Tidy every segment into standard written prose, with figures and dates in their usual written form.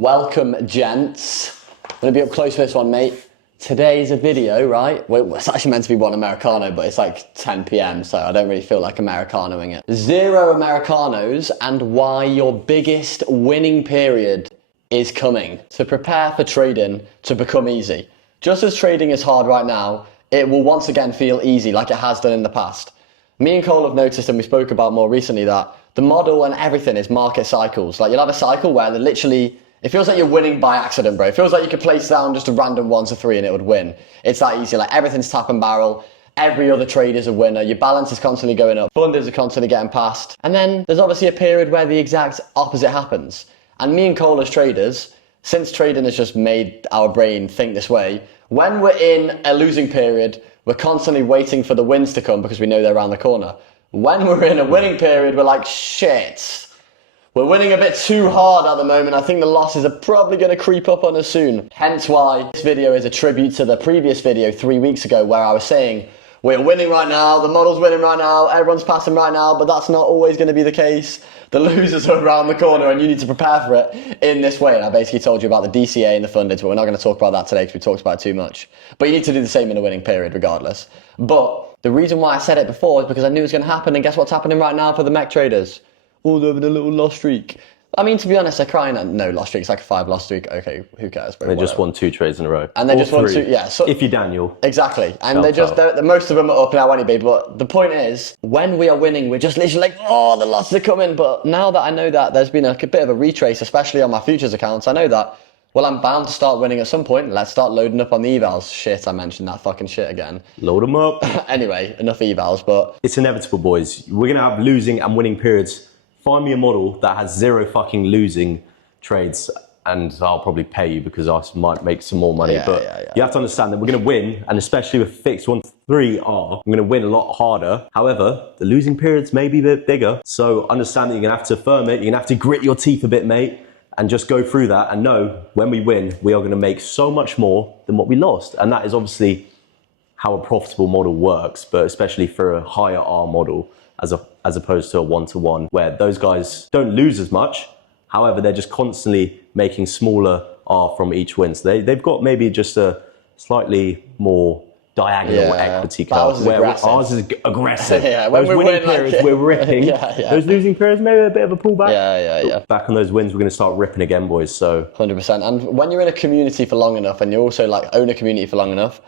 Welcome, gents. I'm gonna be up close for this one, mate. Today's a video, right? Well, it's actually meant to be one Americano, but it's like 10 p.m, so I don't really feel like Americanoing it. 0 Americanos and why your biggest winning period is coming. To prepare for trading to become easy. Just as trading is hard right now, it will once again feel easy like it has done in the past. Me and Cole have noticed, and we spoke about more recently, that the model and everything is market cycles. Like, you'll have a cycle where they're literally, it feels like you're winning by accident, bro. It feels like you could place down just a random 1 to 3 and it would win. It's that easy. Like, everything's tap and barrel. Every other trade is a winner. Your balance is constantly going up. Funders are constantly getting passed. And then there's obviously a period where the exact opposite happens. And me and Cole as traders, since trading has just made our brain think this way, when we're in a losing period, we're constantly waiting for the wins to come because we know they're around the corner. When we're in a winning period, we're like, shit. We're winning a bit too hard at the moment. I think the losses are probably going to creep up on us soon. Hence why this video is a tribute to the previous video 3 weeks ago where I was saying, we're winning right now, the model's winning right now, everyone's passing right now, but that's not always going to be the case. The losers are around the corner and you need to prepare for it in this way. And I basically told you about the DCA and the funded, but we're not going to talk about that today because we talked about it too much. But you need to do the same in a winning period regardless. But the reason why I said it before is because I knew it was going to happen, and guess what's happening right now for the mech traders? Oh, they're having a little loss streak. I mean, to be honest, they're crying at no loss streak. It's like a 5 loss streak. Okay, who cares? Bro, they just won 2 trades in a row. And they just won 2, yeah. So, if you're Daniel. Exactly. And most of them are up now anyway. But the point is, when we are winning, we're just literally like, oh, the losses are coming. But now that I know that there's been a bit of a retrace, especially on my futures accounts, I know that, well, I'm bound to start winning at some point. Let's start loading up on the evals. Shit, I mentioned that fucking shit again. Load them up. Anyway, enough evals, but... It's inevitable, boys. We're going to have losing and winning periods. Find me a model that has 0 fucking losing trades and I'll probably pay you because I might make some more money. You have to understand that we're going to win, and especially with fixed 1 to 3 we're going to win a lot harder. However, the losing periods may be a bit bigger. So understand that you're going to have to firm it. You're going to have to grit your teeth a bit, mate, and just go through that and know when we win, we are going to make so much more than what we lost. And that is obviously how a profitable model works, but especially for a higher R model as opposed to a 1-to-1 where those guys don't lose as much. However, they're just constantly making smaller R from each win. So they've got maybe just a slightly more diagonal equity curve. Where ours is aggressive. When those winning periods, we're ripping. Those losing periods, maybe a bit of a pullback. Back on those wins, we're going to start ripping again, boys. So 100%. And when you're in a community for long enough, and you also like own a community for long enough,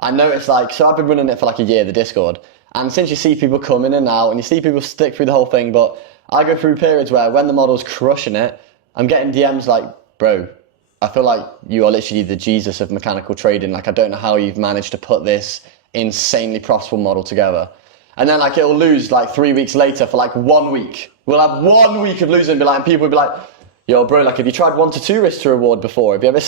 I noticed like, so I've been running it for like a year, the Discord. And since you see people come in and out, and you see people stick through the whole thing, but I go through periods where when the model's crushing it, I'm getting DMs like, bro, I feel like you are literally the Jesus of mechanical trading. Like, I don't know how you've managed to put this insanely profitable model together. And then like it'll lose like 3 weeks later for like 1 week. We'll have 1 week of losing, and people will be like, yo, bro, like, have you tried 1 to 2 risk to reward before? Have you ever,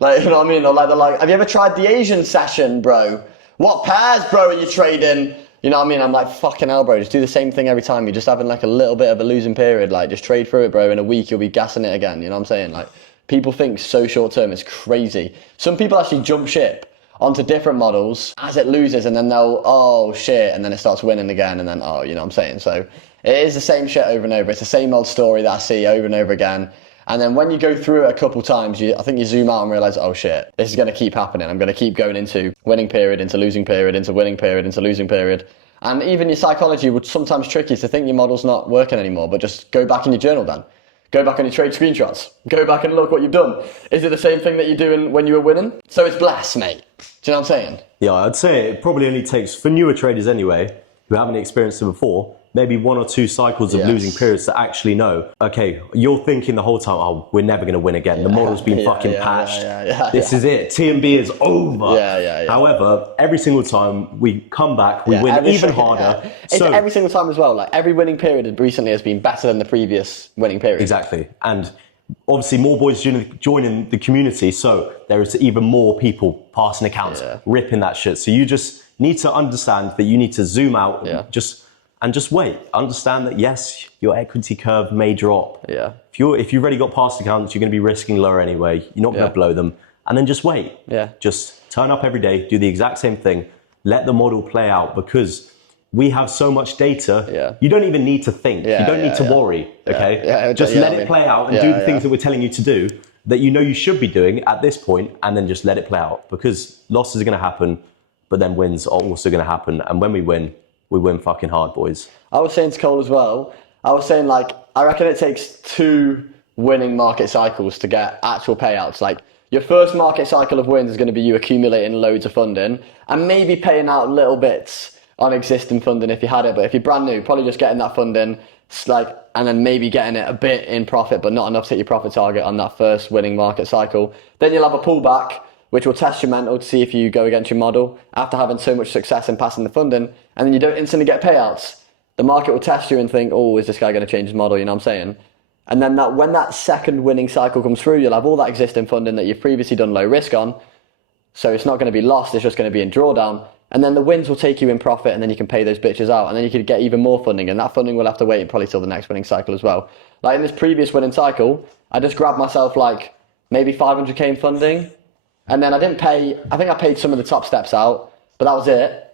like, you know what I mean? Or like, they're like, have you ever tried the Asian session, bro? What pairs, bro, are you trading? You know what I mean? I'm like, fucking hell, bro, just do the same thing every time. You're just having like a little bit of a losing period. Like, just trade through it, bro. In a week, you'll be gassing it again. You know what I'm saying? Like, people think so short term. It's crazy. Some people actually jump ship onto different models as it loses, and then they'll, oh, shit, and then it starts winning again, and then, oh, you know what I'm saying? So it is the same shit over and over. It's the same old story that I see over and over again. And then when you go through it a couple times, I think you zoom out and realize, oh shit, this is going to keep happening. I'm going to keep going into winning period, into losing period, into winning period, into losing period. And even your psychology would sometimes trick you to think your model's not working anymore, but just go back in your journal then. Go back on your trade screenshots. Go back and look what you've done. Is it the same thing that you're doing when you were winning? So it's blessed, mate. Do you know what I'm saying? Yeah, I'd say it probably only takes, for newer traders anyway, who haven't experienced it before, maybe 1 or 2 cycles of losing periods to actually know, okay, you're thinking the whole time, oh, we're never going to win again. The model's been fucking patched. This is it. T&B is over. However, every single time we come back, we win even harder. It's every single time as well. Like, every winning period recently has been better than the previous winning period. Exactly. And obviously more boys joining the community, so there is even more people passing accounts, ripping that shit. So you just need to understand that you need to zoom out, just wait. Understand that yes, your equity curve may drop. If you've already got past accounts, you're going to be risking lower anyway. You're not going to blow them, and then just wait. Just turn up every day, do the exact same thing, let the model play out, because we have so much data. Yeah. You don't even need to think. Yeah, you don't need to yeah. worry. Okay. Yeah, just let it play out and do the things that we're telling you to do that you know you should be doing at this point, and then just let it play out, because losses are going to happen, but then wins are also going to happen. And when we win fucking hard, boys. I was saying to Cole as well, I was saying, like, I reckon it takes 2 winning market cycles to get actual payouts. Like, your first market cycle of wins is going to be you accumulating loads of funding and maybe paying out little bits on existing funding if you had it. But if you're brand new, probably just getting that funding, like, and then maybe getting it a bit in profit, but not enough to hit your profit target on that first winning market cycle. Then you'll have a pullback, which will test your mental to see if you go against your model after having so much success in passing the funding, and then you don't instantly get payouts. The market will test you and think, oh, is this guy going to change his model? You know what I'm saying? And then when that second winning cycle comes through, you'll have all that existing funding that you've previously done low risk on. So it's not going to be lost, it's just going to be in drawdown. And then the wins will take you in profit, and then you can pay those bitches out, and then you could get even more funding, and that funding will have to wait probably till the next winning cycle as well. Like in this previous winning cycle, I just grabbed myself like maybe 500k in funding, and then I didn't pay, I think I paid some of the top steps out, but that was it.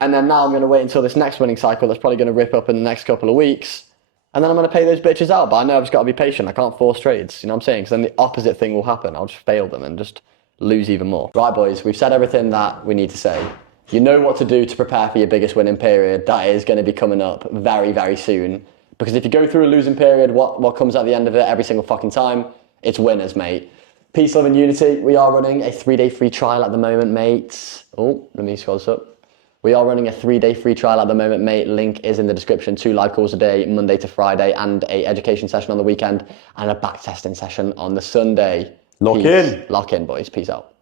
And then now I'm going to wait until this next winning cycle that's probably going to rip up in the next couple of weeks, and then I'm going to pay those bitches out. But I know I've just got to be patient. I can't force trades, you know what I'm saying? Because then the opposite thing will happen. I'll just fail them and just lose even more. Right, boys, we've said everything that we need to say. You know what to do to prepare for your biggest winning period. That is going to be coming up very, very soon. Because if you go through a losing period, what comes at the end of it every single fucking time? It's winners, mate. Peace, love and unity. We are running a 3-day free trial at the moment, mates. Oh, let me scroll this up. We are running a 3-day free trial at the moment, mate. Link is in the description. 2 live calls a day, Monday to Friday, and a education session on the weekend, and a backtesting session on the Sunday. Lock in, boys. Peace out.